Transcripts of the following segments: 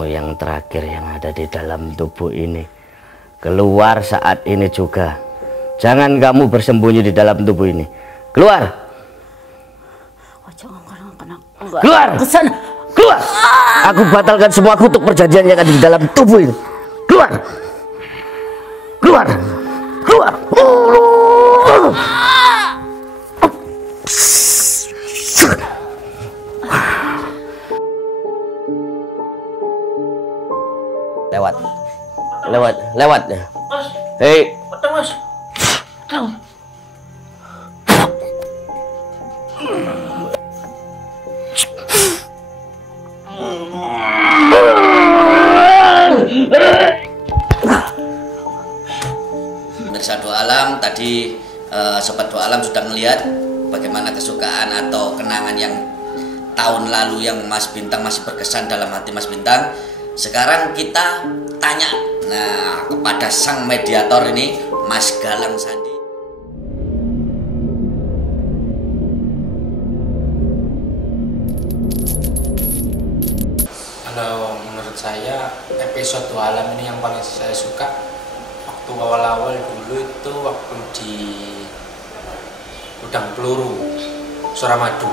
Yang terakhir yang ada di dalam tubuh ini keluar saat ini juga. Jangan kamu bersembunyi di dalam tubuh ini. Keluar. Keluar. Keluar. Aku batalkan semua kutuk perjanjian yang ada di dalam tubuh ini. Keluar. Keluar. Keluar. Lewat. Mas. Hei. Potong, Mas. Potong. Pemirsa Dua Alam, tadi Sobat Dua Alam sudah melihat bagaimana kesukaan atau kenangan yang tahun lalu yang Mas Bintang masih berkesan dalam hati Mas Bintang. Sekarang kita tanya kepada sang mediator ini, Mas Galang Sandi. Kalau menurut saya episode Dua Alam ini yang paling saya suka waktu awal-awal dulu itu waktu di gudang peluru Suramadu.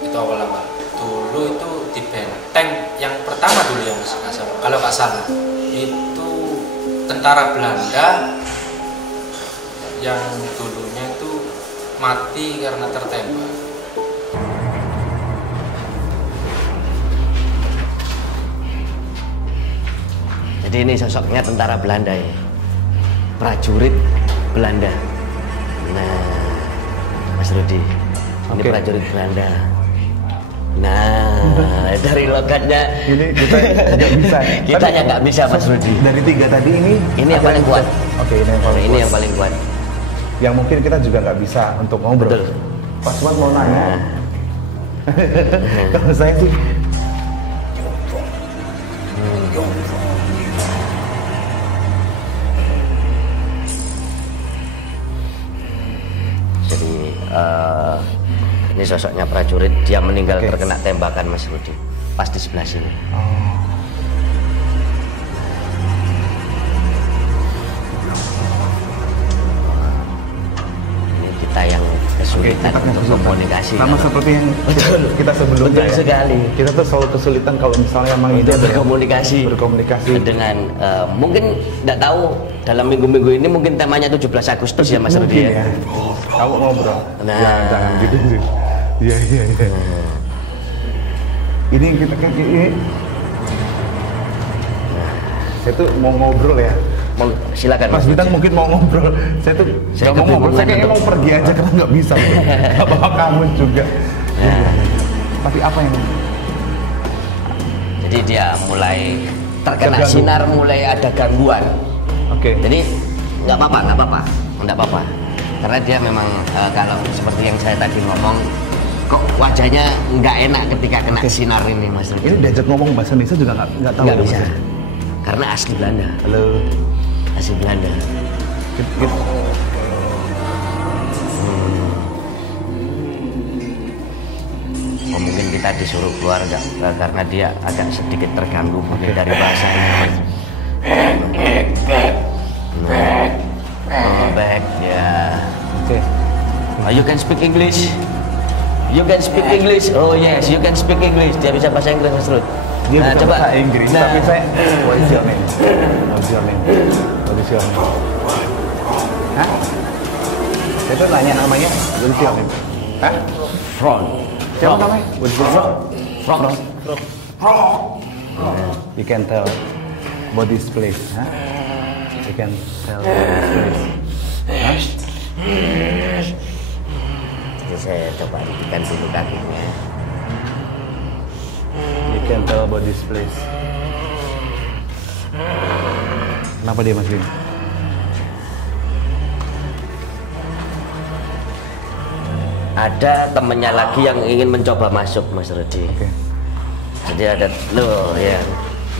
Itu awal-awal dulu itu di benteng yang pertama dulu yang kalau nggak salah itu tentara Belanda yang dulunya itu mati karena tertembak. Jadi ini sosoknya tentara Belanda ya, prajurit Belanda. Nah, Mas Rudi, ini prajurit Belanda. Nah, dari logatnya ini kita nggak bisa. Kita yang nggak bisa, Mas Rudi. Dari tiga tadi ini yang paling kuat. Oke, ini yang paling kuat. Yang paling kuat. Yang mungkin kita juga nggak bisa untuk ngobrol. Betul. Pas banget mau nanya. Kalau saya sih Jadi ini sosoknya prajurit, dia meninggal terkena tembakan, Mas Rudi, pas di sebelah sini. Ini kita yang kesulitan untuk komunikasi. sama seperti yang kita sebelumnya. Betul sekali. Kita tuh selalu kesulitan kalau misalnya emang itu berkomunikasi dengan mungkin nggak tahu dalam minggu-minggu ini mungkin temanya 17 Agustus ya, Mas Rudi ya. Kalau ngobrol. Nah, jangan gitu sih. Iya. Ini kita kan ini. Saya tuh mau ngobrol ya. Silakan Mas Bintang mungkin mau ngobrol. Saya tuh nggak mau ngobrol. Saya kayaknya mau pergi aja karena nggak bisa. Nggak bawa kamu juga. Tapi apa yang? Jadi dia mulai terkena sinar, mulai ada gangguan. Jadi nggak apa-apa. Karena dia memang kalau seperti yang saya tadi ngomong, kok wajahnya nggak enak ketika kena sinar ini, Mas. Ini diajak ngomong bahasa Indonesia juga nggak tahu. Nggak bisa. Karena asli Belanda. Halo. Asli Belanda. Mungkin kita disuruh keluar karena dia agak sedikit terganggu mungkin dari bahasanya. Back, ya. You can speak English. Oh yes, you can speak English. Dia bisa bahasa Inggris, Mas Rud. Dia bisa coba bahasa Inggris, tapi saya what is your name? Hah? Saya tuh nanya namanya, what is your name? Hah? Front. Siapa namanya? What is your name? Front. You can tell body's place, huh? You can tell body's place. Huh? Jadi saya coba hentikan dulu kakinya. You can tell body's place. Kenapa dia, Mas Bin? Ada temennya lagi yang ingin mencoba masuk, Mas Rudi. Jadi ada ya.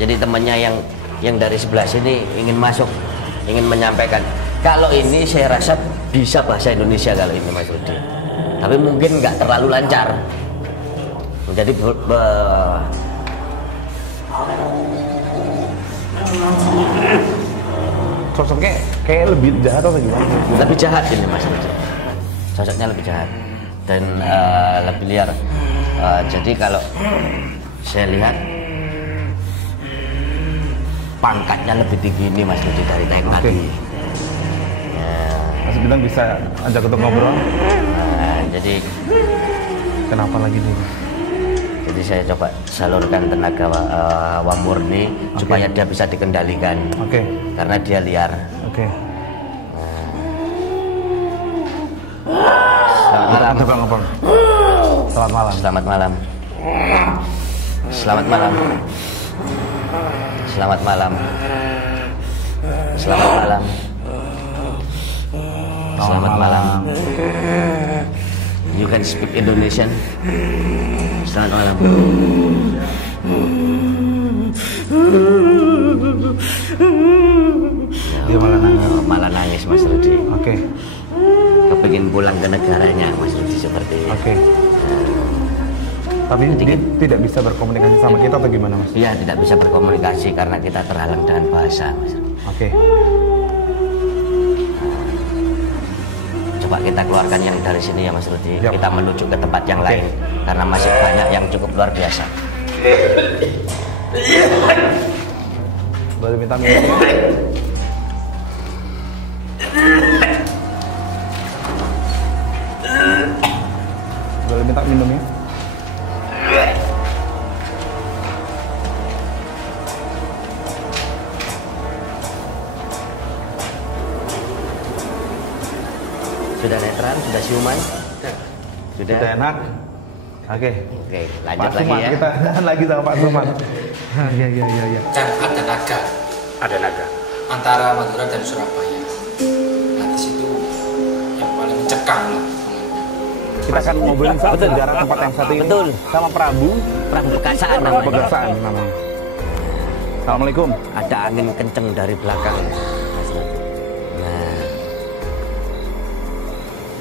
Jadi temannya yang dari sebelah sini ingin masuk, ingin menyampaikan. Kalau ini saya rasa bisa bahasa Indonesia kalau ini, Mas Rudi. Tapi mungkin nggak terlalu lancar. Jadi Sosoknya kayak lebih jahat atau gimana? Lebih jahat ini Mas Rudi. Sosoknya lebih jahat dan lebih liar. Jadi kalau saya lihat pangkatnya lebih tinggi ini Mas Rudi dari TNI. Oke. Mas Bintang bisa ajak untuk ngobrol? Jadi Kenapa lagi nih? Jadi saya coba salurkan tenaga Wamurni supaya dia bisa dikendalikan. Oke. Karena dia liar. Oke. Selamat Coba ngobrol. Selamat malam. Selamat malam. Selamat malam. Selamat malam. Selamat malam. Selamat malam. You can speak Indonesian. Selamat malam. Dia Malah nangis Mas Rudi. Oke. Kepingin pulang ke negaranya Mas Rudi seperti itu. Oke. Tapi dia tidak bisa berkomunikasi sama kita atau gimana Mas? Iya, tidak bisa berkomunikasi karena kita terhalang dengan bahasa Mas Rudi. Oke. Coba kita keluarkan yang dari sini ya Mas Rudi. Yap. Kita menuju ke tempat yang Oke. lain karena masih banyak yang cukup luar biasa. Boleh minta minumnya? Boleh minta minumnya? Sudah netral, sudah siuman? Sudah. Sudah enak? Oke. Oke, lanjut Pak lagi Suman, ya. kita lagi sama Pak Suman. Iya, iya, iya, iya. Dan ada naga Ada naga. antara Madura dan Surabaya. Nah di situ yang paling mencekam lah. Kita akan ngobrolin soal sejarah tempat yang satu ini. Betul. Sama Prabu Pegasaan Prabu namanya. Pegasaan namanya. Assalamualaikum. Ada angin kenceng dari belakang. Mas Rudi. Nah,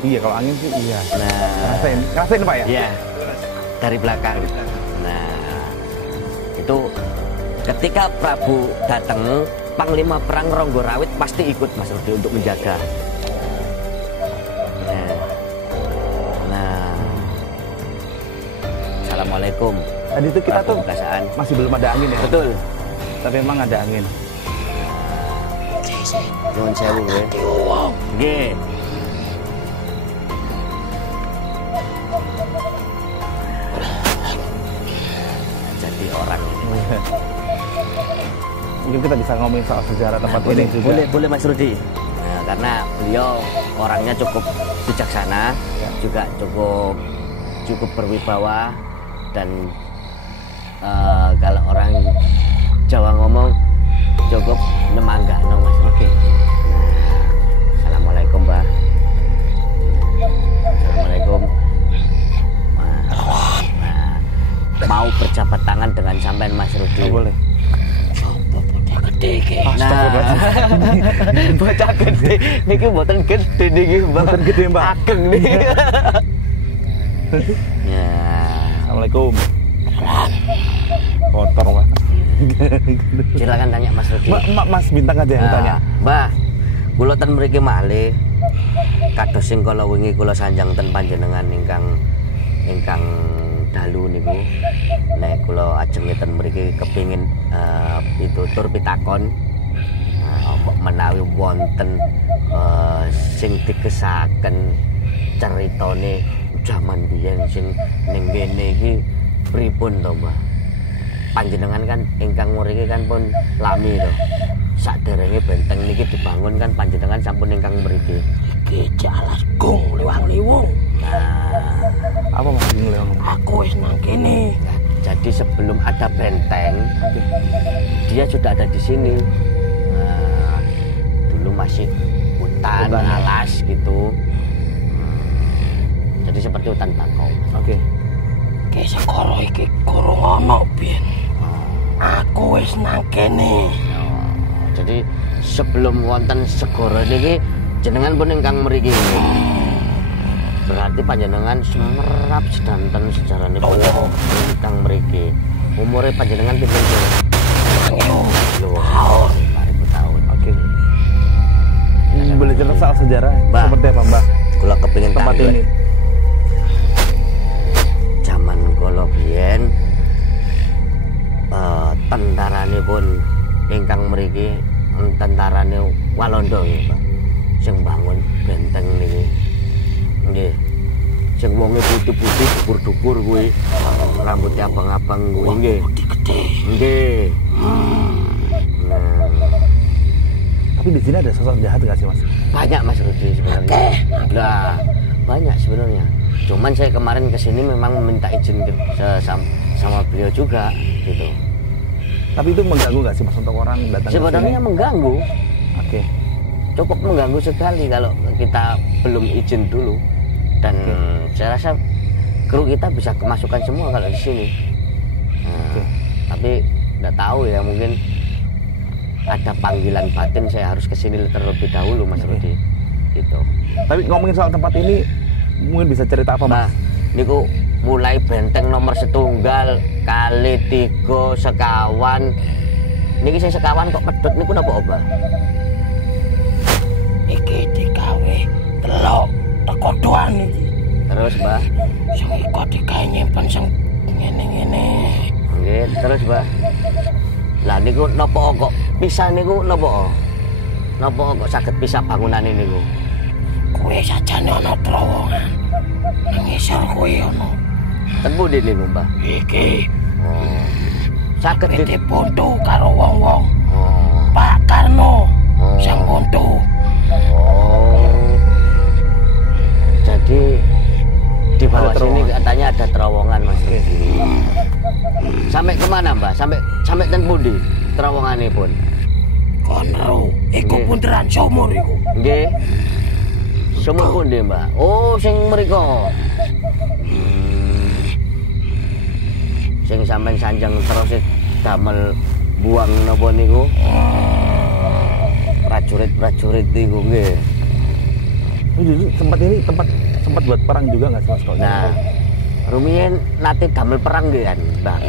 Iya, kalau angin sih iya. nah, Ngerasain Pak ya? ya dari belakang. Nah, itu ketika Prabu datang, Panglima Perang Ronggorawit pasti ikut Mas Rudi untuk menjaga. Nah, assalamualaikum. Tadi itu kita Prabu tuh Pegasaan. masih belum ada angin ya? Betul. Tapi emang ada angin. Nuwun sewu nggih. Nggih. Jadi orang ini. Mungkin kita bisa ngomongin soal sejarah tempat ini juga. Boleh Mas Rudi. Nah, karena beliau orangnya cukup bijaksana, juga cukup berwibawa dan kalau orang Jawa ngomong cukup nemanggano Mas. Oke. Assalamualaikum Mbah. Assalamualaikum. Mau berjabat tangan dengan sampean Mas Rudi. Oh, boleh. Nah, bocah gede niki mboten gede niki, Mboten gede, Mbak. Ageng niki. Ya. Assalamualaikum. Kotor Pak. Silakan tanya Mas Rudi. Mas Bintang aja yang tanya. Mbah, kula ten mriki malih kados sing kala wingi kula sanjang ten panjenengan ingkang dalu niku. Nek kula ajeng ten mriki kepingin pitutur pitakon menawi wonten sing digesaken ceritane jaman biyen sing ning kene iki pripun to, Mbah? Panjenengan kan ingkang mriki kan pun lami to. Saderenge benteng niki dibangun kan panjenengan sampun ingkang mriki. Iki jalas gong liwang-liwung. Nah, Apa Mas Bintang? aku wis nang kene. Jadi sebelum ada benteng, dia sudah ada di sini. Nah, dulu masih hutan alas gitu. Jadi seperti hutan bakau. Oke. Ki segara iki kurang ana biyen. Aku wis nang kene. Jadi sebelum wonten segara niki jenengan pun ingkang mriki. Berarti panjenengan semerap sedanten sejarahne ingkang mriki. Umure panjenengan pinten? Lho, zamanipun ingkang mriki tentarane Walanda nggih, Pak. Sing bangun benteng niki. Nggih. Sing wonge putih-putih dukur-dukur kuwi. Rambutnya abang-abang kuwi nggih. Gede. Nggih. Tapi di sini ada sosok jahat nggak sih Mas? Banyak Mas Rudi sebenarnya. Lah, banyak sebenarnya. Cuman saya kemarin kesini memang meminta izin sama beliau juga gitu. Tapi itu mengganggu nggak sih Mas untuk orang datang ke Sebenarnya sini? mengganggu. Oke. Cukup mengganggu sekali kalau kita belum izin dulu. Dan saya rasa kru kita bisa kemasukan semua kalau di sini. Nah, tapi nggak tahu ya, mungkin ada panggilan batin saya harus kesini terlebih dahulu Mas Rudi. Gitu. Tapi ngomongin soal tempat ini, mungkin bisa cerita apa Mas? Nah, niku mulai benteng nomor 1 kali 3 sekawan. Niki sing sekawan kok pedhot niku napa Mbah? Iki digawe telok teko doan iki. Terus Mbah? Sing iko digawe nyimpen sing ngene-ngene. Nggih, terus Mbah. Lah niku napa kok pisah niku napa? Napa kok saged pisah bangunan ini niku? Kuwi sajane ana terowongan. Nang isor kuwi ana. Ten pundi niku Mbah? Iki Oh. Saged dipuntu karo wong-wong. Oh. Pak Karno sing puntu. Oh. Jadi di bawah sini katanya ada terowongan Mas. Sampai kemana Mbak? Sampai ten pundi terowonganipun? Konro, iku Nggih. punteran sumur iku. Nggih. Sumur pundi Mbak? Oh, sing mriko. Sing sampean sanjang terus damel buang napa niku? Prajurit-prajurit niku nggih. Oh, jadi tempat ini sempat buat perang juga nggak sih Mas? Kalau Nah, rumiyin nate damel perang nggih kan, Mbak.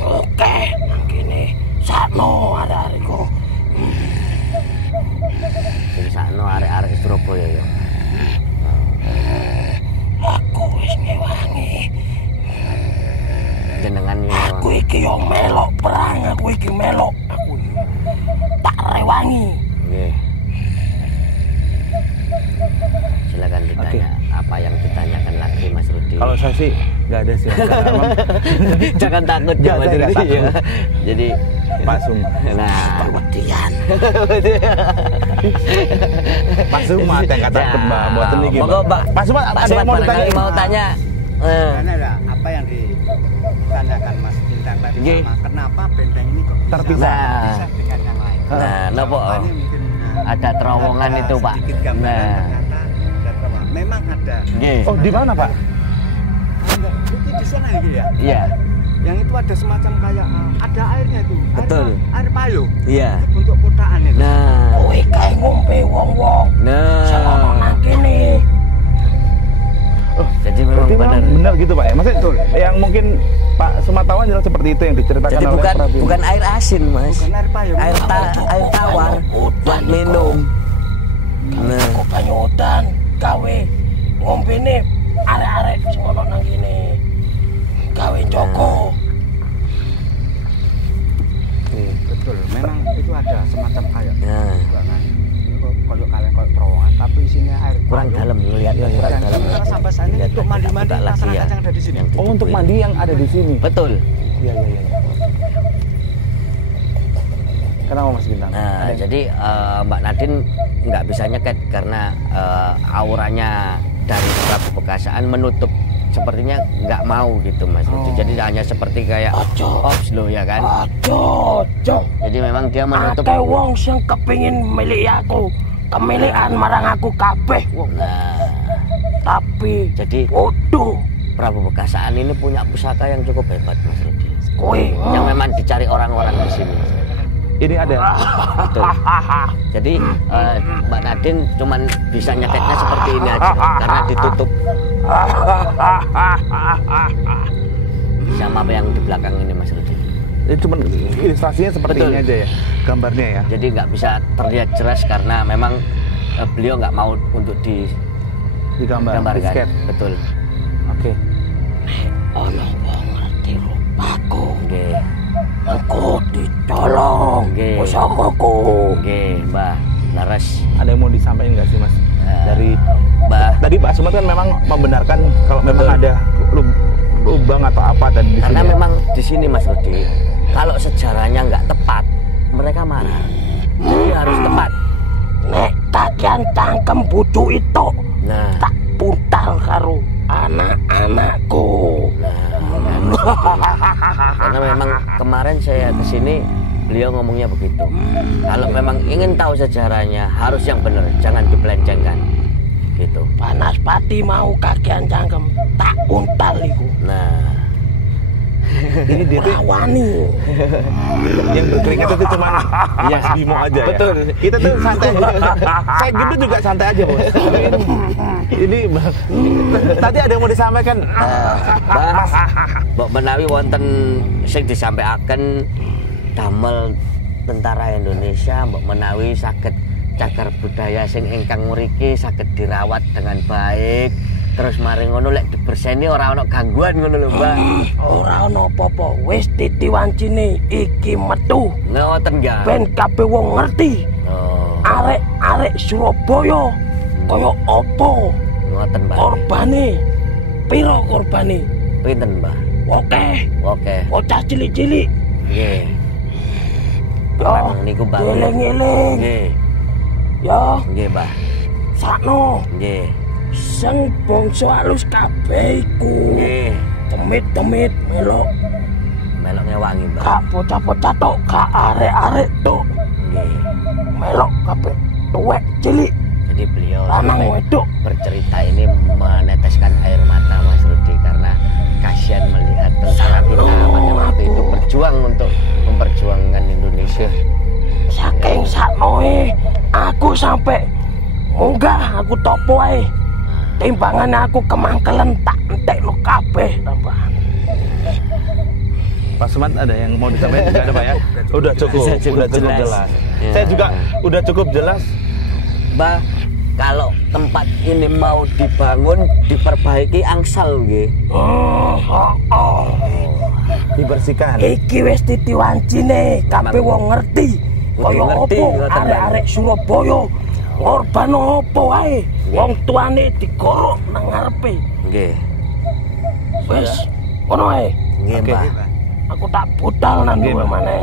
Oke, nang kene sakno arek-arek iku. Sing sakno arek-arek Surabaya ya. Aku wis ngewangi. Jenengan Aku iki yo melok perang, aku iki melok. Aku tak rewangi. nggih. Silakan ditanya apa yang ditanyakan lagi Mas Rudi. Kalau saya sih nggak ada sih. Karena emang Jangan takut ya Mas saya nggak Rudi ya. takut. Jadi Pak Sum, nah, Perwedian. Pak Sum ada kata Ya, Mbak buat ini monggo, Pak. Pak Sum ada Pak yang mau ditanya. barangkali mau tanya. Karena ada apa yang ditanyakan Mas Bintang tadi Nggih. sama kenapa benteng ini kok bisa Terpisah. terpisah dengan yang lain. Nah, napa? Jawabannya mungkin Ada terowongan itu, Pak. Sedikit gambaran Nah. ternyata ada terowongan. Memang ada. Nggih. Oh di mana Pak? Enggak, itu di sana gitu ya. Iya. Yang itu ada semacam kayak ada airnya itu. Betul. Air payung. Iya. Itu bentuk kotaan itu. Nah. Kowe kae ngombe wong-wong. Sing ana Nah. nang kene. Jadi memang Berarti benar. memang benar gitu Pak ya? Maksudnya yang mungkin Pak Sumattawan jelas seperti itu yang diceritakan Jadi oleh bukan Prabu. bukan air asin, Mas. Bukan air payung. Air tawar buat minum. Nah. Kok banyu udan gawe ngombene arek-arek sing ana nang kene. Gawe Joko. Betul. Memang itu ada semacam kayak Nah. ruangan. Kalau kalian kalau terowongan, tapi isinya air Kurang payung. dalam ngelihatnya, kurang Dan dalam. sementara sampai saat ini Lihat untuk lagi, mandi-mandi tak lagi masyarakat ya. yang ada di sini. Oh untuk mandi yang ada di sini? Betul. Iya iya iya. Kenapa Mas Bintang? Nah, Ada yang- jadi Mbak Nadine nggak bisa nyeket karena auranya dari Prabu Bekasaan menutup, sepertinya nggak mau gitu Mas Rudi. Jadi hanya seperti kayak ops lo ya kan. Aduh, Cok. Jadi memang dia menutup. Akeh wong sing kepengin milih aku. Kemilikan marang aku kabeh wong. Nah, Tapi jadi bodoh. Prabu Bekasaan ini punya pusaka yang cukup hebat Mas Rudi. Kowe Yang memang dicari orang-orang di sini. Ini ada. Betul. Jadi Mbak Nadine cuman bisa nyeteknya seperti ini aja karena ditutup sama yang di belakang ini Mas Rudi. Ini cuma ilustrasinya seperti Betul. ini aja ya, gambarnya ya. Jadi nggak bisa terlihat jelas karena memang beliau nggak mau untuk Digambar, di digambarkan. sketch. Betul. Oke. ana wong ngerti rupaku. Nggih. Aku ditolong. Nggih. Pusakaku. Nggih, Mbah. Laras. Ada yang mau disampaikan nggak sih Mas? Dari Mbah. tadi Pak Sumat kan memang membenarkan kalau memang ada lubang atau apa tadi di Karena sini. memang di sini Mas Rudi, kalau sejarahnya nggak tepat, mereka marah. Jadi harus tepat. Nek kakian cangkem bucu itu Nah, tak puntal karo anak-anakku. karena memang kemarin saya kesini, beliau ngomongnya begitu. Kalau memang ingin tahu sejarahnya, harus yang benar, jangan dipelencengkan. Gitu. Panas pati mau kakian cangkem tak puntal iku. Nah, Ini dia tuh Wani. yang berkeringat itu cuma Mas Bimo aja. betul. Ya? Kita tuh santai. Saya gitu juga santai aja bos. Ini tadi ada yang mau disampaikan. Mas, mbok menawi wonten sing disampaikan damel tentara Indonesia, mbok menawi saged cagar budaya sing ingkang mriki saged dirawat dengan baik. Terus mari ngono lek diberseni ora ana gangguan ngono lho, Mbak. Ora ana apa-apa, wis ditiwancine iki metu. Ngoten ya. Ben kabeh wong ngerti. Oh, Arek-arek Surabaya kaya apa ngoten, Mbak. korbane? Piro korbane? Pinten, Mbak? Oke, Oke. bocah cilik-cilik. Nggih. Yo, Tenang niku, Mbak. eling-eling. Nggih. Yo, Nggih, Mbak. sakno Nggih. sing bangsa alus kabeh iku. Nggih. Temit-temit melok Melok ngewangi, Mbak. gak bocah-bocah tok, gak arek-arek tok. Nggih. Melok kabeh tuwek cilik. Jadi beliau Lanang sampai wedok. bercerita ini meneteskan air mata Mas Rudi karena kasihan melihat tentara kita pada waktu itu berjuang untuk memperjuangkan Indonesia. Saking saknoe aku sampai munggah aku topo ae. Timbangan aku kemangkelen tak entekno kabeh tambahan. Pak Sumat ada yang mau disampaikan? Tidak ada Pak ya? Udah cukup, Cukup udah cukup jelas. jelas. Ya. Saya juga udah cukup jelas. Mbak, kalau tempat ini mau dibangun, diperbaiki angsal nggih. Dibersihkan. Iki wis ditiwancine kabeh wong ngerti. Kaya ngerti, apa ngoten, arek-arek Surabaya korban apa wae. Wong tuane digorok nang ngarepe. Nggih. Wis ngono ae. Nggih, Oke. Mbak. Aku tak budal nang Nggih, duwe Mbak. maneh.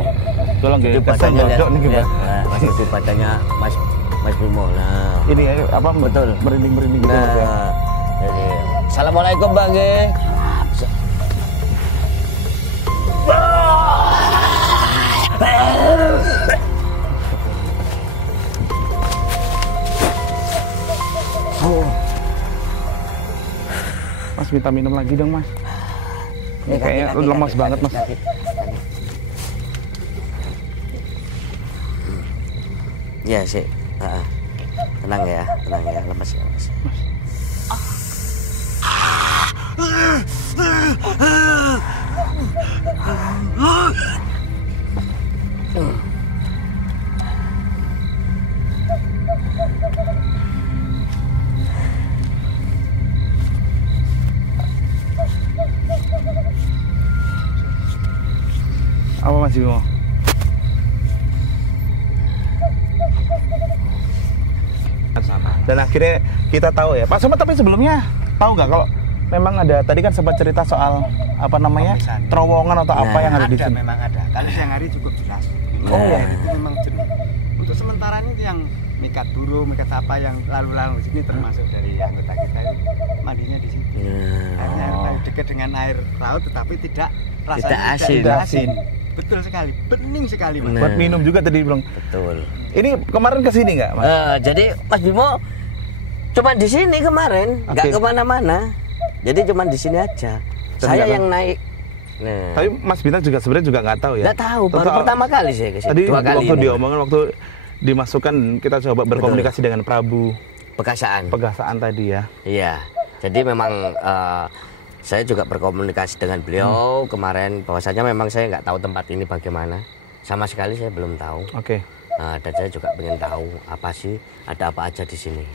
Tolong Itu gitu. badannya lihat, nih lihat. Pak. Nah, Mas Rudi badannya Mas Bimo. Nah. Ini apa? Betul. Merinding-merinding gitu Mas, ya. Nah, jadi assalamualaikum Bang nggih. Mas minta minum lagi dong Mas. Ini kayaknya Kaki, lemas kaki, banget kaki, Mas. kaki. Ya sih. Tenang ya, lemas ya, Mas. Apa Mas Bimo? Dan akhirnya kita tahu ya Pak Sumat, tapi sebelumnya tahu nggak kalau memang ada tadi kan sempat cerita soal apa namanya terowongan atau apa yang ada di Ada, sini. memang ada. Kalau siang hari cukup jelas. Oh, Ya, itu memang jenuh. Untuk sementara ini yang mikat burung, mikat apa yang lalu-lalu di sini termasuk dari anggota kita itu mandinya di situ. Airnya dekat dengan air laut tetapi tidak rasanya Tidak asin. tidak asin. Betul sekali, bening sekali Mas. Buat minum juga tadi bilang. Betul. Ini kemarin kesini nggak Mas? Jadi Mas Bimo cuma di sini kemarin, nggak Oke. kemana-mana. Jadi cuma di sini aja. Dan Saya nggak yang naik. Nah, Tapi Mas Bintang juga sebenarnya juga nggak tahu ya. nggak tahu. Baru Soal- pertama kali saya kesini. Tadi 2 kali waktu ini. diomongin, waktu dimasukkan kita coba berkomunikasi dengan Prabu Bekasaan. Pegasaan tadi ya. Iya. Jadi memang saya juga berkomunikasi dengan beliau kemarin bahwasanya memang saya nggak tahu tempat ini bagaimana. Sama sekali saya belum tahu. Oke. Dan saya juga ingin tahu apa sih, ada apa aja di sini.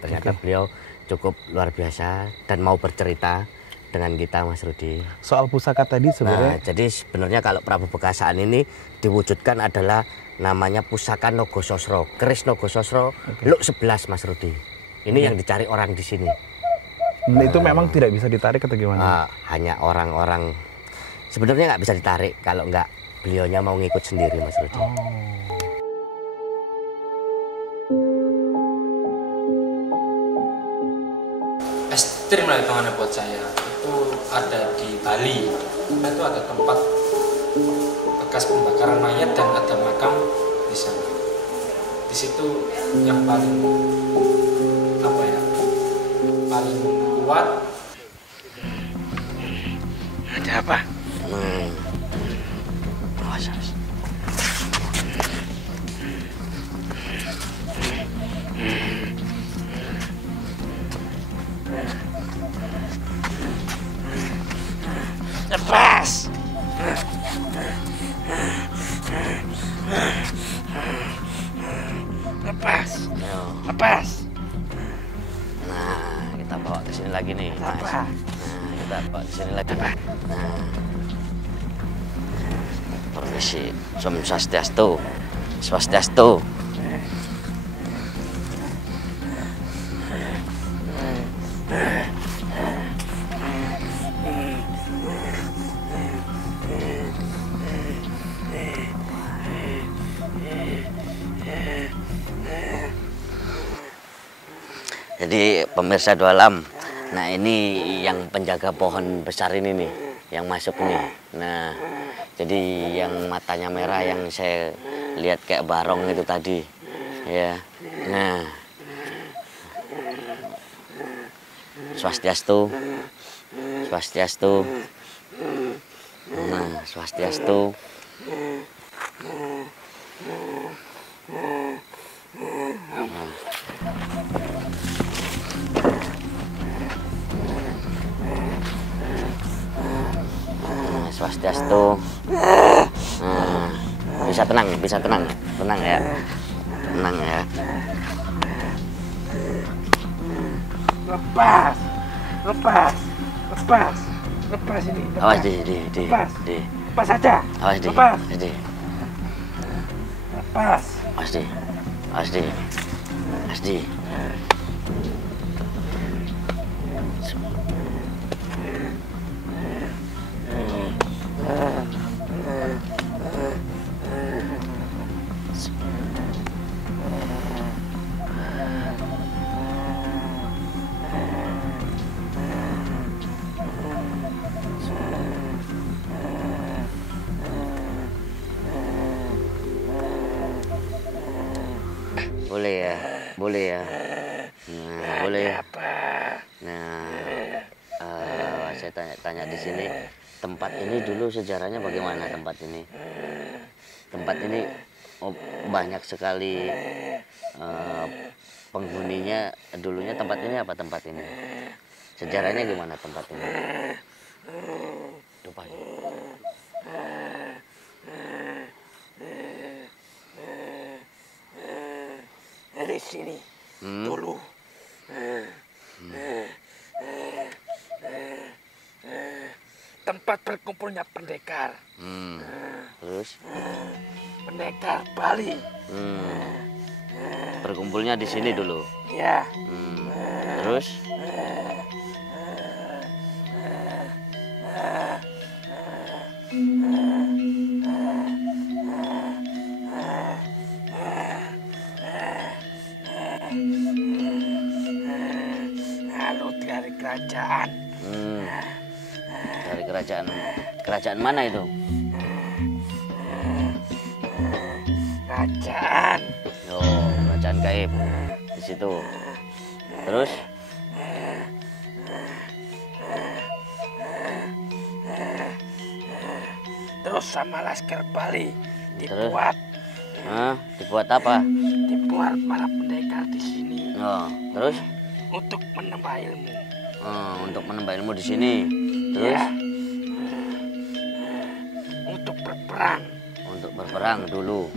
Ternyata beliau cukup luar biasa dan mau bercerita dengan kita, Mas Rudi. Soal pusaka tadi sebenarnya. Nah, jadi sebenarnya kalau Prabu Bekasaan ini diwujudkan adalah namanya pusaka Nogososro, keris Nogososro, luk 11, Mas Rudi. Ini yang dicari orang di sini. Itu memang tidak bisa ditarik atau gimana? Hanya orang-orang, sebenarnya nggak bisa ditarik kalau nggak beliaunya mau ngikut sendiri, Mas Rudi. Ekstrim lah hitungannya buat saya. Itu ada di Bali. Nah, itu ada tempat bekas pembakaran mayat dan ada makam di sana. Di situ yang paling apa ya? Paling kuat. Ada apa? Lepas. Lepas. Lepas. Nah, kita bawa ke sini lagi nih, Mas. Apa? Nah, kita bawa ke sini lagi. Nah, permisi, Om Swastiastu, Swastiastu. Jadi pemirsa Dua Alam, nah ini yang penjaga pohon besar ini nih, yang masuk nih. Nah, jadi yang matanya merah yang saya lihat kayak barong itu tadi, ya. Nah, Swastiastu, Swastiastu. Nah, Swastiastu. Swastiastu. Nah, bisa tenang ya, tenang ya. Lepas. Lepas. Lepas. Lepas ini. Lepas. Awas Lepas. di. Lepas saja. Awas di. Lepas. Di. Lepas. Awas di. Awas di. Awas di. Boleh ya. Nah, boleh ya. Nah, saya tanya di sini, tempat ini dulu sejarahnya bagaimana tempat ini? Tempat ini banyak sekali penghuninya. Dulunya tempat ini apa tempat ini? Sejarahnya gimana tempat ini? Lupa. Dari sini dulu tempat berkumpulnya pendekar. Terus Pendekar Bali. berkumpulnya di sini dulu. Ya. Terus Lalu dari kerajaan. Dari kerajaan mana itu? Kerajaan. Oh, kerajaan gaib di situ. Terus Terus sama Laskar Bali Terus? dibuat. Dibuat apa? Dibuat para pendekar di sini Oh, terus untuk menambah ilmu. untuk menambah ilmu di sini. Terus Ya. Untuk berperang. untuk berperang dulu.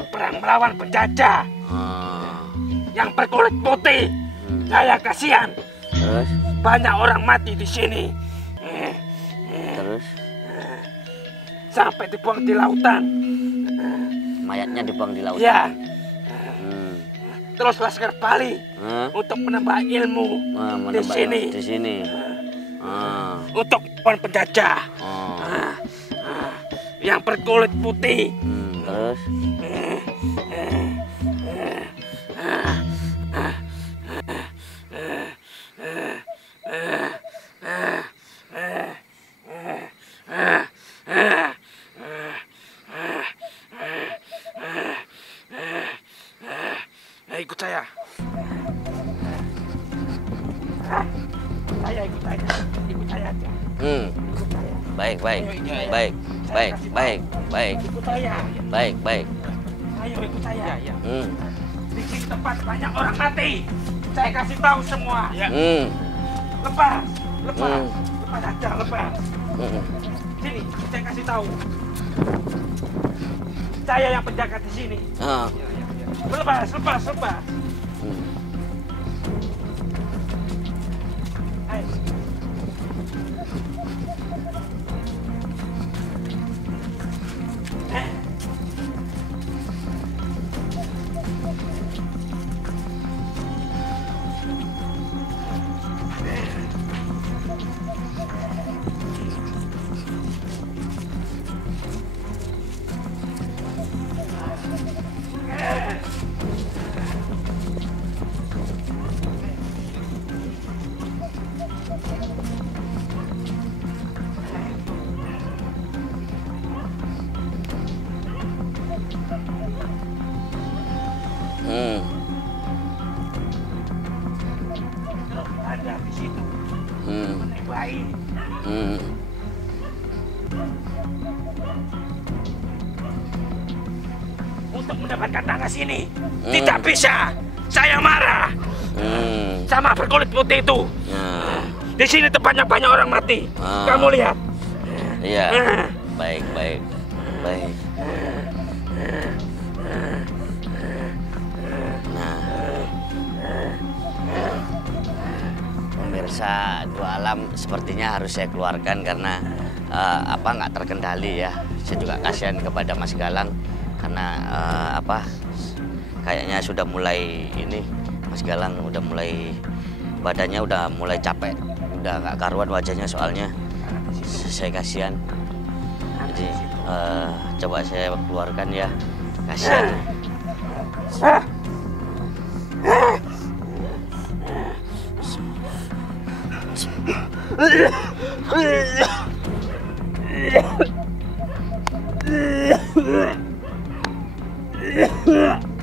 Berperang melawan penjajah yang berkulit putih. Saya kasihan. Terus Banyak orang mati di sini. sampai dibuang di lautan. Mayatnya dibuang di lautan. Ya. Terus Laskar Bali untuk menambah ilmu di sini. Di sini. Untuk melawan penjajah. Yang berkulit putih. Terus? Ikut saya. Saya ikut aja. Ikut saya aja. Baik. Ikut saya. Baik. Ayo ikut saya. Di sini tempat banyak orang mati. Saya kasih tahu semua. Lepas aja, lepas. Sini, saya kasih tahu. Saya yang penjaga di sini. Lepas. Ayo. Ada di situ. Baik. Untuk mendapatkan tanah sini tidak bisa. Saya marah sama berkulit putih itu. Di sini tempatnya banyak orang mati. Kamu lihat. Iya. Baik. Pemirsa Dua Alam sepertinya harus saya keluarkan karena nggak terkendali ya. Saya juga kasihan kepada Mas Galang karena kayaknya sudah mulai ini Mas Galang udah mulai badannya udah mulai capek, udah nggak karuan wajahnya soalnya. Saya kasihan. Jadi coba saya keluarkan ya, kasihan. Yeah.